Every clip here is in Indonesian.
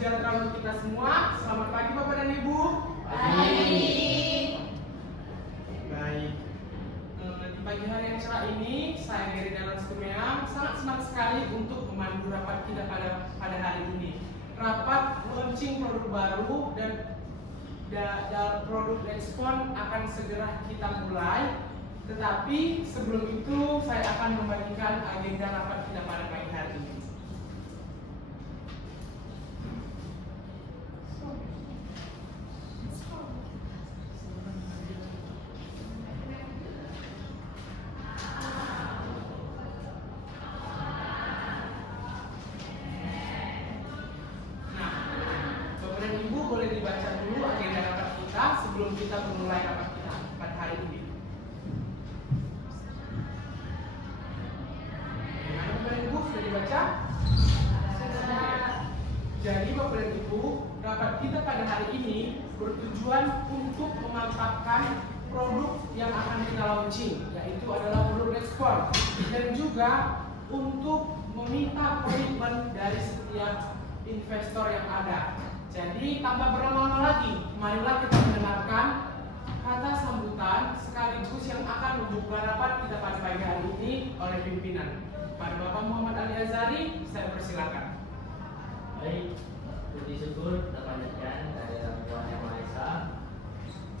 sejahtera untuk kita semua. Selamat pagi Bapak dan Ibu. Pagi. Baik. Di pagi hari yang cerah ini, saya Geri Dalan Stumeang sangat senang sekali untuk memandu rapat kita pada hari ini. Rapat launching produk baru dan produk respon akan segera kita mulai. Tetapi sebelum itu saya akan membagikan agenda rapat kita pada pagi hari ini. Sebelum kita memulai rapat kita pada hari ini. Bagaimana Bapak dan Ibu, sudah dibaca? Jadi Bapak dan Ibu, rapat kita pada hari ini bertujuan untuk memantapkan produk yang akan kita launching, yaitu adalah produk ekspor, dan juga untuk meminta komitmen dari setiap investor yang ada. Jadi tanpa berlama-lama lagi, marilah kita mendengarkan kata sambutan sekaligus yang akan membuka rapat kita pada pagi hari ini oleh pimpinan. Pada Bapak Muhammad Ali Azhari, saya persilakan. Baik, puji syukur kita panjatkan kehadirat Tuhan Yang Maha Esa,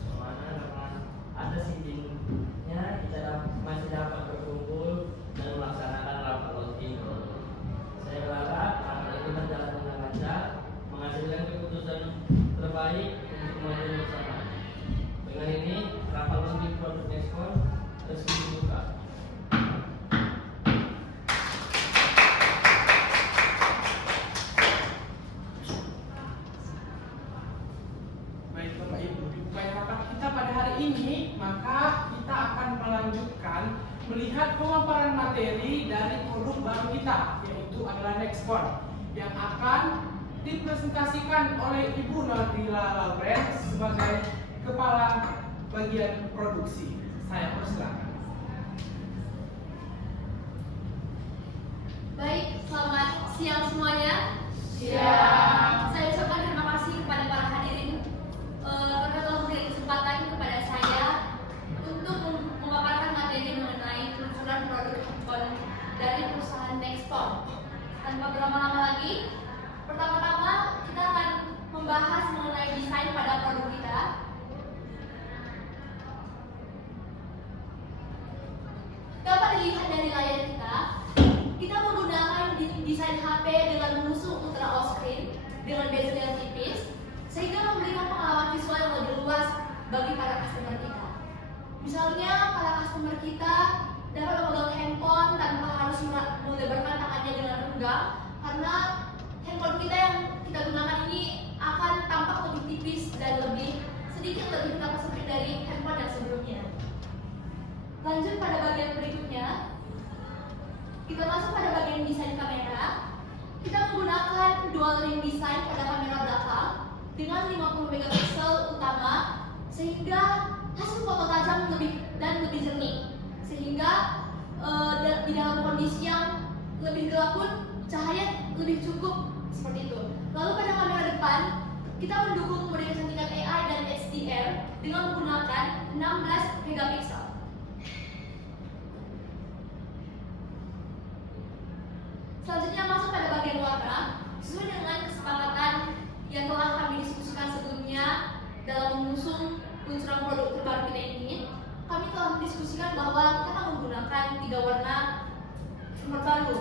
dimana dengan ada izinnya kita masih dapat berkumpul dan melaksanakan rapat launching. Saya berharap rapat ini berjalan dengan lancar, menghasilkan keputusan terbaik untuk kemajuan bersama. Dengan ini, rapat launching produk ekspor resmi dibuka. Baik Bapak Ibu, dibukanya rapat kita pada hari ini, maka kita akan melanjutkan melihat pemaparan materi dari produk baru kita, yaitu adalah Nexpon, yang akan dipresentasikan oleh Ibu Nabila Lawrence sebagai Kepala Bagian Produksi. Saya persilakan. Baik, selamat siang semuanya. Siang. Saya ucapkan terima kasih kepada para hadirin karena telah memberi kesempatan kepada saya untuk memaparkan materi mengenai peluncuran produk handphone dari perusahaan Nexpon. Tanpa berlama-lama lagi, pertama-tama kita akan membahas mengenai desain pada produk kita. Dapat dilihat dari layar kita menggunakan desain HP dengan mengusung ultra all screen dengan bezel yang tipis, sehingga memberikan pengalaman visual yang lebih luas bagi para customer kita. Misalnya, para customer kita dapat memegang handphone tanpa harus melebarkan tangannya dengan renggang, karena handphone kita yang kita gunakan ini akan tampak lebih tipis dan sedikit lebih tampak sempit dari handphone yang sebelumnya. Lanjut pada bagian berikutnya, kita masuk pada bagian desain kamera. Kita menggunakan dual ring design pada kamera belakang dengan 50 megapiksel utama, sehingga hasil foto tajam lebih jernih, sehingga di dalam kondisi yang lebih gelap pun cahaya lebih cukup seperti itu. Lalu pada kamera depan, kita mendukung mode kecantikan AI dan HDR dengan menggunakan 16 megapiksel. Selanjutnya masuk pada bagian warna. Sesuai dengan kesepakatan yang telah kami diskusikan sebelumnya dalam mengusung peluncuran produk terbaru kita ini, kami telah mendiskusikan bahwa kita akan menggunakan 3 warna terbaru,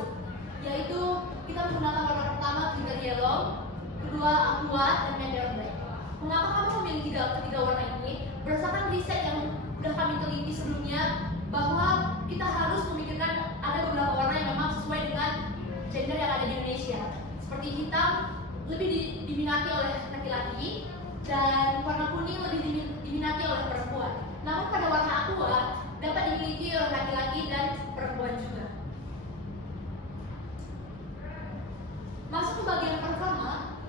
yaitu kita menggunakan warna pertama glitter yellow, kedua aqua, dan meteor black. Mengapa kami memilih ketiga warna ini? Berdasarkan riset yang sudah kami teliti sebelumnya, bahwa kita harus memikirkan ada beberapa warna yang memang sesuai dengan gender yang ada di Indonesia, seperti hitam lebih diminati oleh laki-laki dan warna kuning lebih diminati oleh perempuan. Namun pada warna aqua dapat dimiliki oleh laki-laki dan perempuan juga. Masuk ke bagian performa.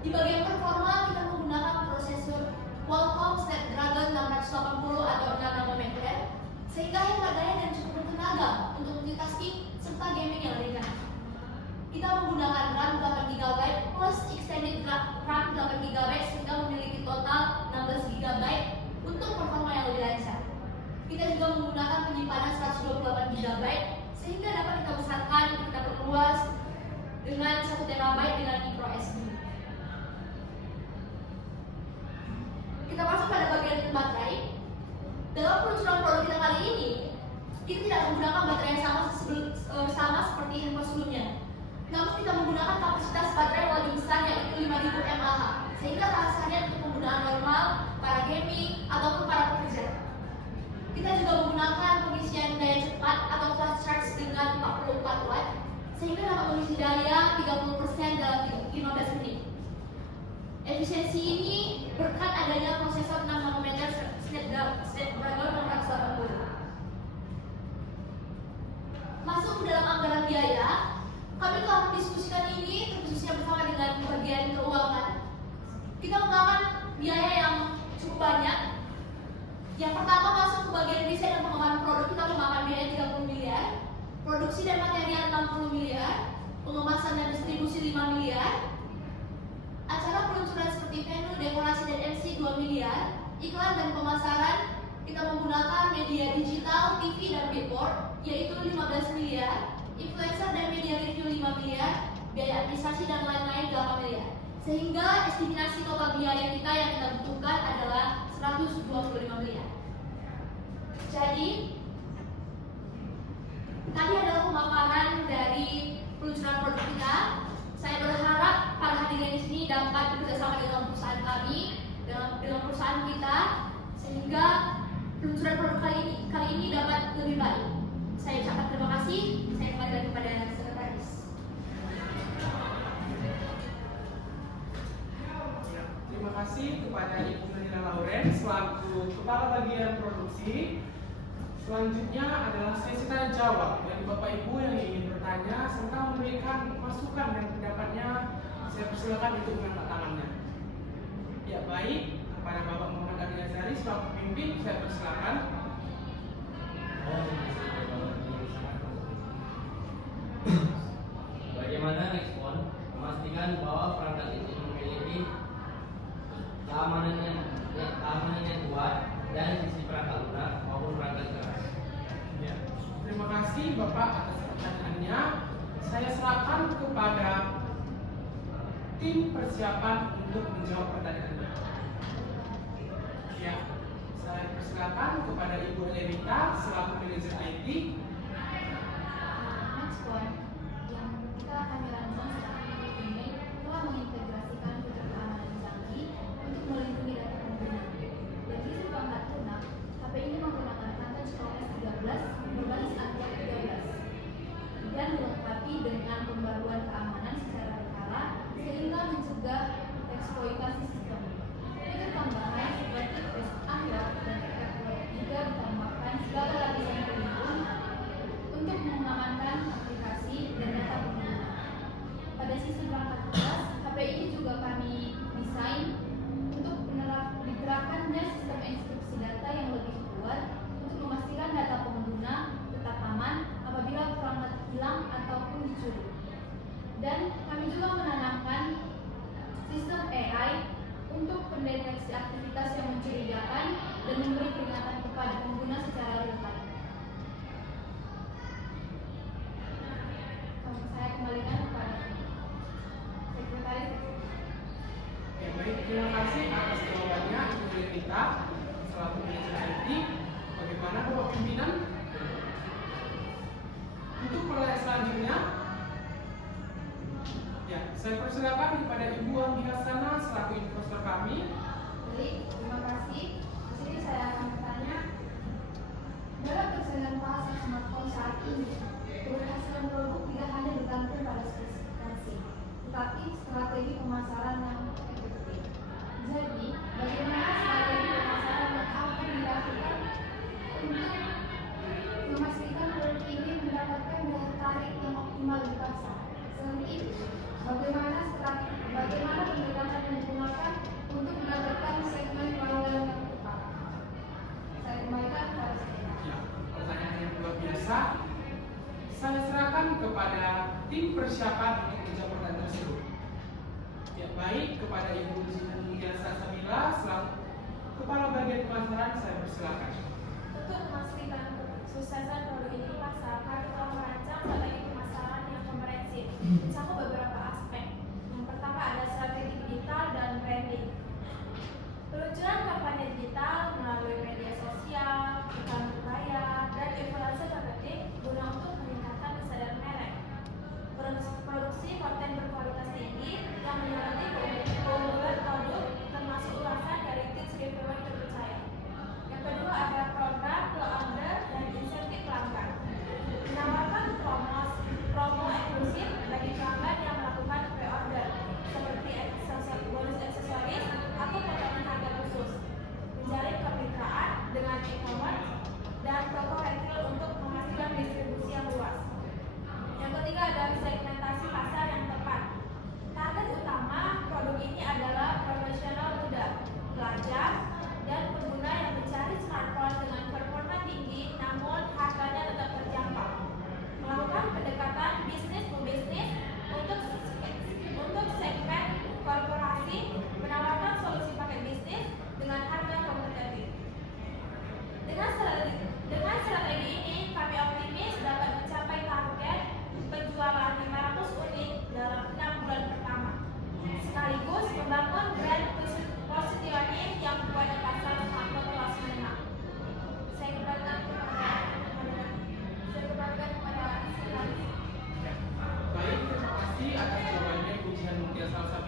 Di bagian performa kita menggunakan prosesor Qualcomm Snapdragon 680 atau 6 nanometer, sehingga harganya dan cukup bertenaga untuk multitasking serta gaming yang ringan. Kita menggunakan RAM 8 GB plus dengan 1 terabyte dengan micro SD. Kita masuk pada bagian baterai. Dalam peluncuran produk kita kali ini, kita tidak menggunakan baterai yang sama seperti handphone sebelumnya. Namun kita menggunakan kapasitas baterai yang lebih besar yaitu 5000 mAh, sehingga tahasannya untuk penggunaan normal, para gaming, ataupun para pekerja. Kita juga menggunakan pengisian daya cepat atau fast charge dengan 44 watt, sehingga dapat mengisi daya 30% dalam 15 menit. Efisiensi ini berkat adanya prosesor 6 nanometer Snapdragon 480. Masuk ke dalam anggaran biaya, kami telah mendiskusikan ini terkhususnya bersama dengan bagian keuangan. Kita menggunakan biaya yang cukup banyak. Yang pertama masuk ke bagian desain dan pengembangan produk, kita memakan biaya 30 miliar, produksi dan material 60 miliar, pengemasan dan distribusi 5 miliar, acara peluncuran seperti venue, dekorasi dan MC 2 miliar, iklan dan pemasaran kita menggunakan media digital, TV dan billboard yaitu 15 miliar, influencer dan media review 5 miliar, biaya administrasi dan lain-lain 8 miliar. Sehingga estimasi total biaya kita yang kita butuhkan adalah 125 miliar. Jadi tadi adalah pemaparan dari peluncuran produk kita. Saya berharap para hadirin di sini dapat bekerjasama dengan perusahaan kami, dengan perusahaan kita, sehingga peluncuran produk kali ini dapat lebih baik. Saya ucapkan terima kasih. Saya kembali kepada sekretaris. Terima kasih kepada Ibu Nadira Lauren selaku Kepala Bagian Produksi. Selanjutnya adalah sesi tanya jawab dari Bapak Ibu yang ingin bertanya serta memberikan masukan dan pendapatnya. Saya persilakan untuk mengangkat tangannya. Ya baik, kepada Bapak Muhammad Adi Azhari selaku pemimpin saya persilakan. Bagaimana respon memastikan bahwa perangkat ini memiliki keamanan yang kuat dan sisi perangkat lunak maupun perangkat keras? Ya, terima kasih Bapak atas pertanyaannya. Saya serahkan kepada tim persiapan untuk menjawab pertanyaannya. Ya, saya persilakan kepada Ibu Elevita selaku manajer IT. Next one, yang kita kami rancang saat ini telah mengintegrasikan fitur keamanan canggih untuk melindungi data pengguna. Dari sisi perangkat lunak, HP ini menggunakan Vantage OS 13 berbasis Android 13 dan dilengkapi dengan pembaruan keamanan secara berkala sehingga mencegah eksploitasi sistem. Fitur tambahan seperti Face Unlock dan Airlock juga ditambahkan sebagai lapisan pelindung untuk mengamankan aplikasi dan data pengguna. Pada sisi perangkat keras, HP ini juga kami desain untuk diterapkannya sistem enkripsi data yang lebih kuat untuk memastikan data pengguna tetap aman apabila perangkat hilang ataupun dicuri. Dan kami juga menanamkan sistem AI untuk pendeteksi aktivitas yang mencurigakan dan memberi peringatan kepada pengguna secara real time. Saya kembalikan kepada sekretaris. Ya baik, terima kasih atas jawabannya Ibu Elevita selaku manajer IT. Bagaimana Bapak pimpinan? Untuk pertanyaan selanjutnya, ya saya persilakan kepada Ibu Andi Hassana selaku investor kami. Baik, terima kasih. Di sini saya akan bertanya, dalam persaingan pasar smartphone saat ini, keberhasilan produk tidak hanya bergantung pada spesifikasi, tetapi strategi pemasaran yang efektif. Jadi, bagaimana strategi pemasaran yang akan dilakukan untuk memastikan produk ini mendapatkan daya tarik yang optimal di pasar? Selain itu, bagaimana pendekatan yang digunakan untuk mendapatkan segmen pelanggan yang tepat? Saya kembalikan kepada sekretaris. Ya, pertanyaan yang luar biasa. Saya serahkan kepada tim persiapan untuk menjawab pertanyaan tersebut. Ya baik, kepada Ibu Zinania Salsabila selaku Kepala Bagian Pemasaran saya persilakan. Untuk memastikan kesuksesan produk ini di pasar, kami telah merancang strategi pemasaran yang komprehensif, mencakup beberapa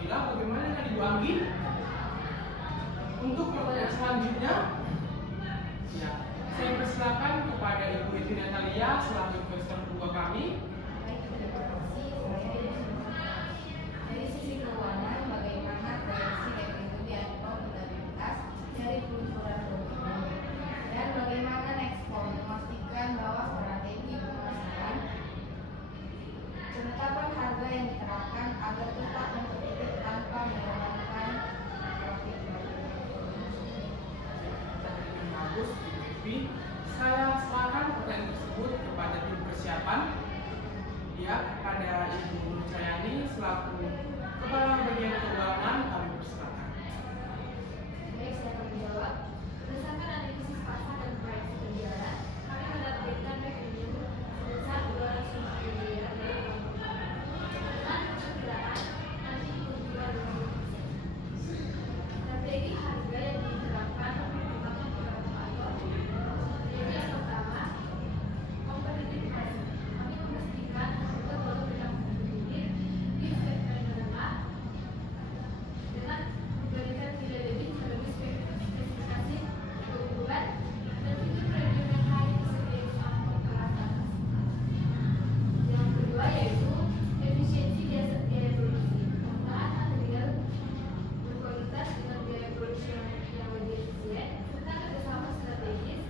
Nabila, bagaimana dengan Ibu Anggi? Untuk pertanyaan selanjutnya, ya, saya persilakan kepada Ibu Evi Natalia selaku investor kedua kami. Baik, terima kasih. Dari sisi keuangan, bagaimana proyeksi revenue dan profitabilitas dari peluncuran produk ini? Dan bagaimana Nexpon memastikan bahwa strategi pemasaran penetapan harga yang diterapkan agar tetap kompetitif tanpa mengorbankan profit. Bagus, Ibu Evi. Saya serahkan pertanyaan tersebut kepada tim persiapan. Ya, kepada Ibu Nur Cayani selaku Kepala Bagian Keuangan kami persilakan. Baik, saya akan menjawab. Berdasarkan analisis pasar dan proyeksi berjalan, kami menargetkan revenue sebesar 250 miliar dari dengan perkiraan nanti keuntungan 20%. Strategi harga yang diterapkan merupakan beberapa faktor. Jadi yang pertama, kompetitif pricing. Kami memastikan harga produk yang kompetitif di segmen menengah dengan memberikan nilai lebih melalui spesifikasi keunggulan dan fitur premium yang high disediakan sama kelas atas. Yang kedua yaitu efisiensi biaya produksi. Penggunaan material berkualitas dengan biaya produksi yang lebih efisien serta kerjasama strategis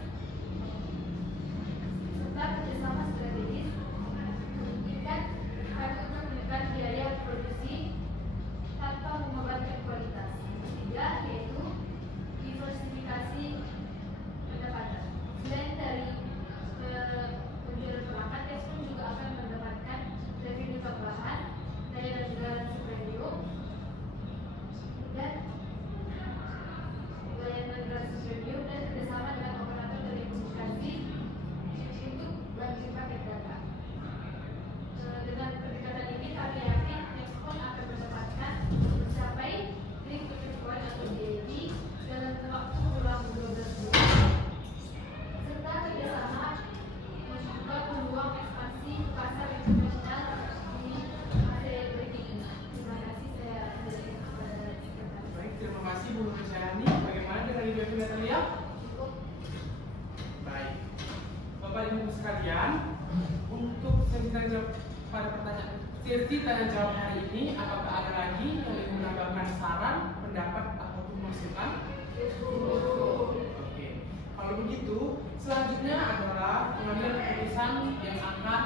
memungkinkan kami untuk menekan biaya produksi tanpa mengorbankan kualitas. Yang ketiga yaitu diversifikasi pendapatan. Selain dari penjualan perangkat, Nexpon juga akan mendapatkan revenue tambahan dari layanan premium dan layanan gratis premium dan kerjasama dengan operator telekomunikasi untuk bagi paket data. Dengan pendekatan ini kami yakin Nexpon akan mendapatkan mencapai break even point atau BEP dalam waktu kurang 12 bulan serta kerjasama membuka peluang ekspansi ke pasar internasional di masa berikut ini. Terima kasih, saya dari sekretaris. Baik, terima kasih Bu Nur Cayani. Bagaimana dengan Ibu Evi Natalia? Cukup. Baik, Bapak Ibu sekalian, untuk sesi tanya jawab pada sesi tanya jawab hari ini, apakah ada lagi yang ingin menambahkan saran, pendapat ataupun masukan? Oke, kalau begitu selanjutnya adalah pengambilan keputusan yang akan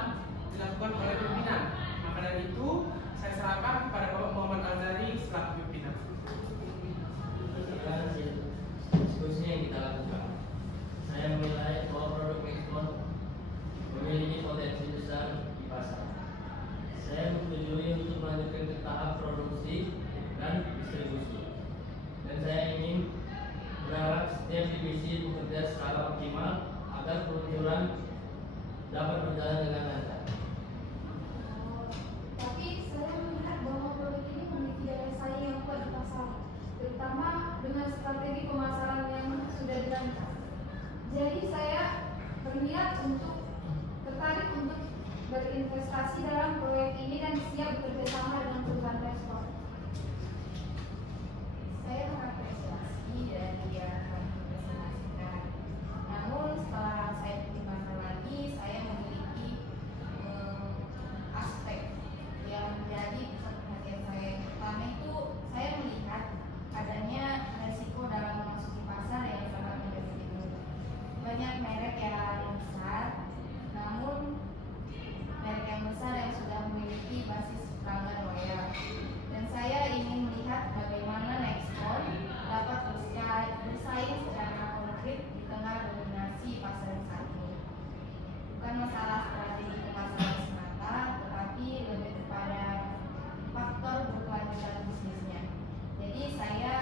dilakukan oleh pimpinan. Maka dari itu saya serahkan kepada Bapak Muhammad Azari selaku pimpinan. Berdasarkan diskusi yang kita lakukan, saya menilai bahwa produk Nexpon memiliki potensi besar di pasar. Saya menyetujui untuk melanjutkan ke tahap produksi dan distribusi. Dan saya ingin berharap setiap divisi bekerja secara optimal agar peluncuran dapat berjalan dengan lancar. Tapi saya melihat bahwa produk ini memiliki daya saing yang kuat di pasar, terutama dengan strategi pemasaran yang sudah dirancang. Jadi saya tertarik untuk berinvestasi dalam proyek ini dan siap bekerjasama dengan perusahaan Nexpon. Saya mengapresiasi dari yang kami presentasikan. Namun setelah saya pertimbangkan lagi, saya memiliki aspek yang menjadi pusat perhatian saya. Yang pertama itu saya melihat adanya resiko dalam memasuki pasar yang sangat kompetitif. Banyak merek yang besar, namun merek yang besar yang sudah memiliki basis pelanggan loyal. Dan saya ingin melihat bagaimana Nexpon dapat bersaing secara konkret di tengah dominasi pasar saat ini. Bukan masalah strategi pemasaran semata, tetapi lebih kepada faktor berkelanjutan bisnisnya. Jadi saya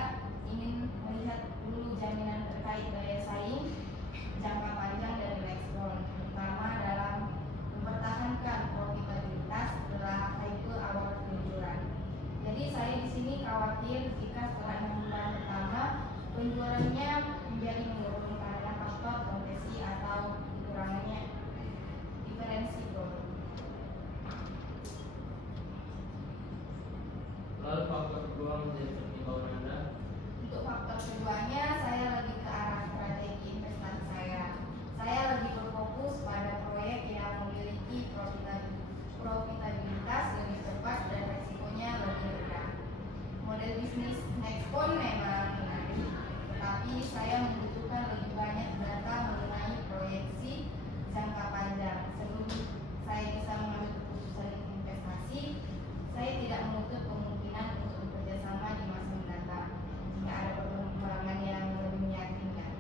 ingin melihat dulu jaminan terkait daya saing jangka panjang dari Nexpon, terutama dalam mempertahankan profitabilitas setelah hype awal peluncuran. Jadi saya di sini khawatir jika setelah 6 bulan pertama penjualannya menjadi menurun karena faktor kompetisi atau kekurangannya diferensi produk. Lalu faktor peluang menjadi pertimbangan Anda? Untuk faktor keduanya, saya lebih ke arah strategi investasi saya. Saya lebih berfokus pada proyek yang memiliki profitabilitas lebih cepat dan resikonya lebih rendah. Model bisnis Nextpoint memang menarik, tetapi saya membutuhkan lebih banyak data mengenai proyeksi jangka panjang. Sebelum saya bisa mengambil keputusan investasi, saya tidak menutup kemungkinan untuk bekerjasama di masa mendatang jika ada perkembangan yang lebih meyakinkan.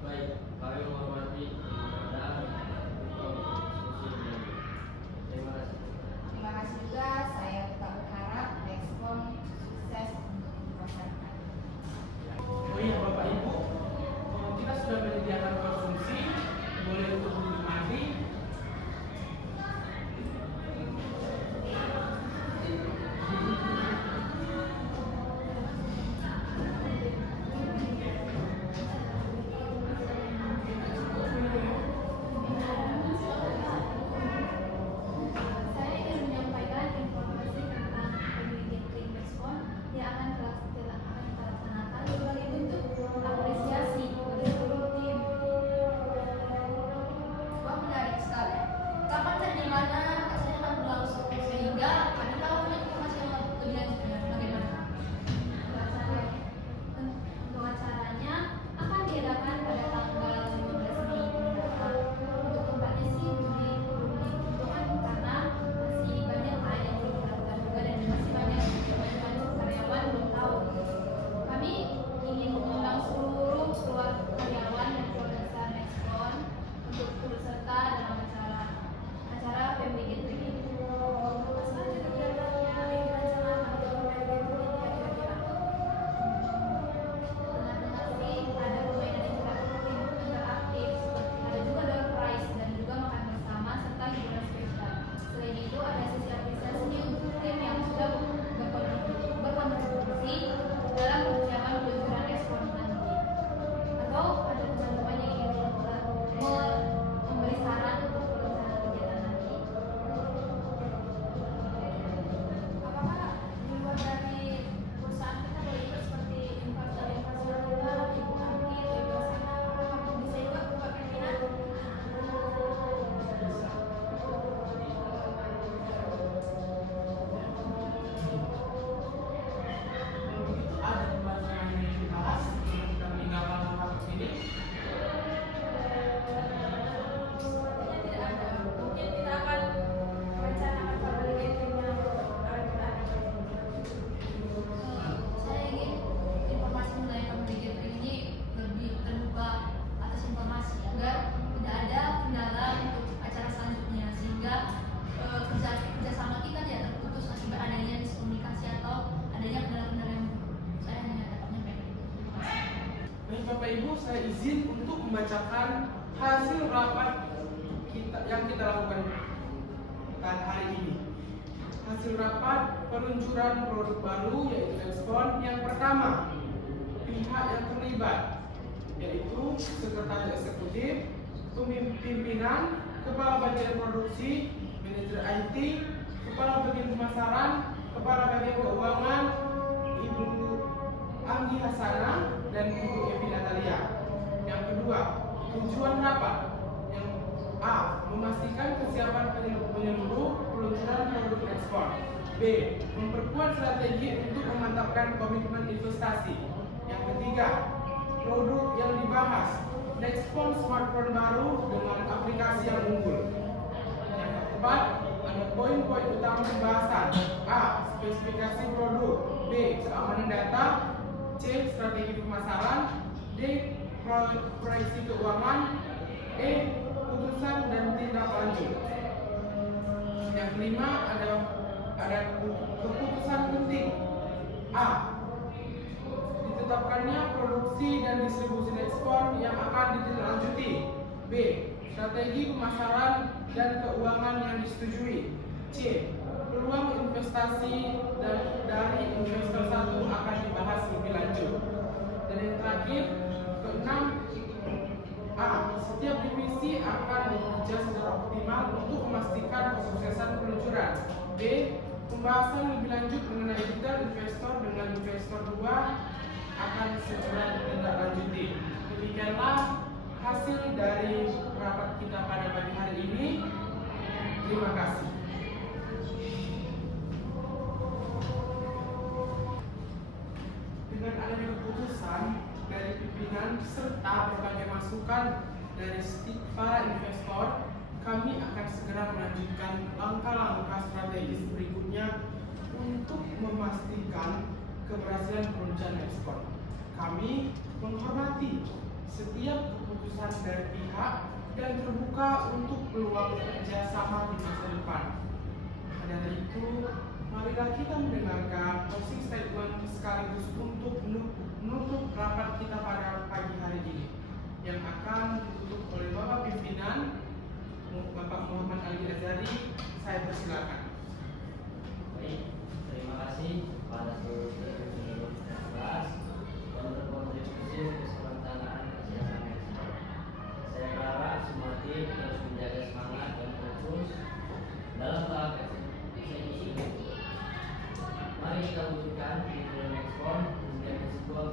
Baik, kami menghormati Anda untuk diskusi ini. Terima kasih. Terima kasih juga, saya tetap berharap Nextpoint sukses untuk masyarakat. Oh iya Bapak Ibu, kita sudah menyediakan konsumsi, boleh untuk menikmati. Saya ingin menyampaikan informasi tentang pemilihan Green Respon yang akan dilaksanakan sebagai bentuk apresiasi bagi seluruh tim. Wah, menarik sekali. Kapan dan di mana acaranya akan berlangsung sehingga kami tahu informasi yang lebih lanjutnya bagaimana? Untuk acaranya akan diadakan pada tanggal 15 Mei mendatang. Untuk tempatnya sih belum ditentukan karena masih banyak hal yang belum dilakukan juga dan masih banyak karyawan belum tahu. Kami ingin mengundang seluruh karyawan dan keluarga besar Nextpoint untuk turut serta dalam acara Family Gathering ini. Dengar-dengar sih ada permainan interaktif seperti ada juga door prize dan juga makan bersama serta hiburan spesial. Selain itu ada sesi apresiasi untuk tim yang sudah berkontribusi dalam persiapan peluncuran ekspor nanti. Atau ada teman-teman yang ingin memberi saran untuk pelaksanaan kegiatan nanti. Apakah di luar dari perusahaan kita berikut seperti infrastruktur kita, ibu angki, ibu sana, apakah bisa juga buka pimpinan? Begitu ada pembahasan yang dibahas, kita meninggalkan hal ini. Sepertinya tidak ada. Mungkin kita akan merencanakan family gathering yang akan kita adakan. Saya ingin informasi mengenai Family Gathering ini lebih terbuka atas informasi agar tidak ada kendala untuk acara selanjutnya sehingga kerjasama kita tidak terputus akibat adanya miskomunikasi atau adanya kendala-kendala yang saya hanya dapat menyampaikan itu. Terima kasih. Baik Bapak Ibu, saya izin untuk membacakan hasil rapat yang kita lakukan hari ini. Hasil rapat peluncuran produk baru yaitu Nextpoint. Yang pertama, pihak yang terlibat yaitu sekretaris eksekutif, pimpinan, kepala bagian produksi, manajer IT, kepala bagian pemasaran, kepala bagian keuangan, Ibu Anggi Hasanah dan Ibu Evi Natalia. Yang kedua, tujuan rapat. Yang A, memastikan kesiapan penyeluruh peluncuran produk ekspor. B, memperkuat strategi untuk memantapkan komitmen investasi. Yang ketiga, produk yang dibahas. Nextpoint smartphone baru dengan aplikasi yang unggul. Yang keempat, ada poin-poin utama pembahasan. A, spesifikasi produk. B, keamanan data. C, strategi pemasaran. D, proyeksi keuangan. E, putusan dan tindak lanjut. Yang kelima, ada keputusan penting. A, ditetapkannya produksi dan distribusi ekspor yang akan ditindaklanjuti. B, strategi pemasaran dan keuangan yang disetujui. C, peluang investasi dari investor satu akan dibahas lebih lanjut. Dan yang terakhir, keenam, A, setiap divisi akan bekerja secara optimal untuk memastikan kesuksesan peluncuran. B, pembahasan lebih lanjut mengenai detail investor akan segera ditindaklanjuti. Demikianlah hasil dari rapat kita pada pagi hari ini. Terima kasih. Dengan adanya keputusan dari pimpinan serta berbagai masukan dari para investor, kami akan segera melanjutkan langkah-langkah strategis berikutnya untuk memastikan keberhasilan perencanaan ekspor. Kami menghormati setiap keputusan dari pihak dan terbuka untuk peluang kerjasama di masa depan. Maka dari itu, marilah kita mendengarkan closing statement sekaligus untuk menutup rapat kita pada pagi hari ini yang akan ditutup oleh Bapak Pimpinan Bapak Muhammad Ali Azhari. Saya persilakan. Baik, terima kasih kepada seluruh kelas yang berkontribusi untuk keserentakaan kerjasama ekspor. Saya berharap semua tim terus menjaga semangat dan fokus dalam tahap eksekusi. Mari kita wujudkan tujuan ekspor menjadi sebuah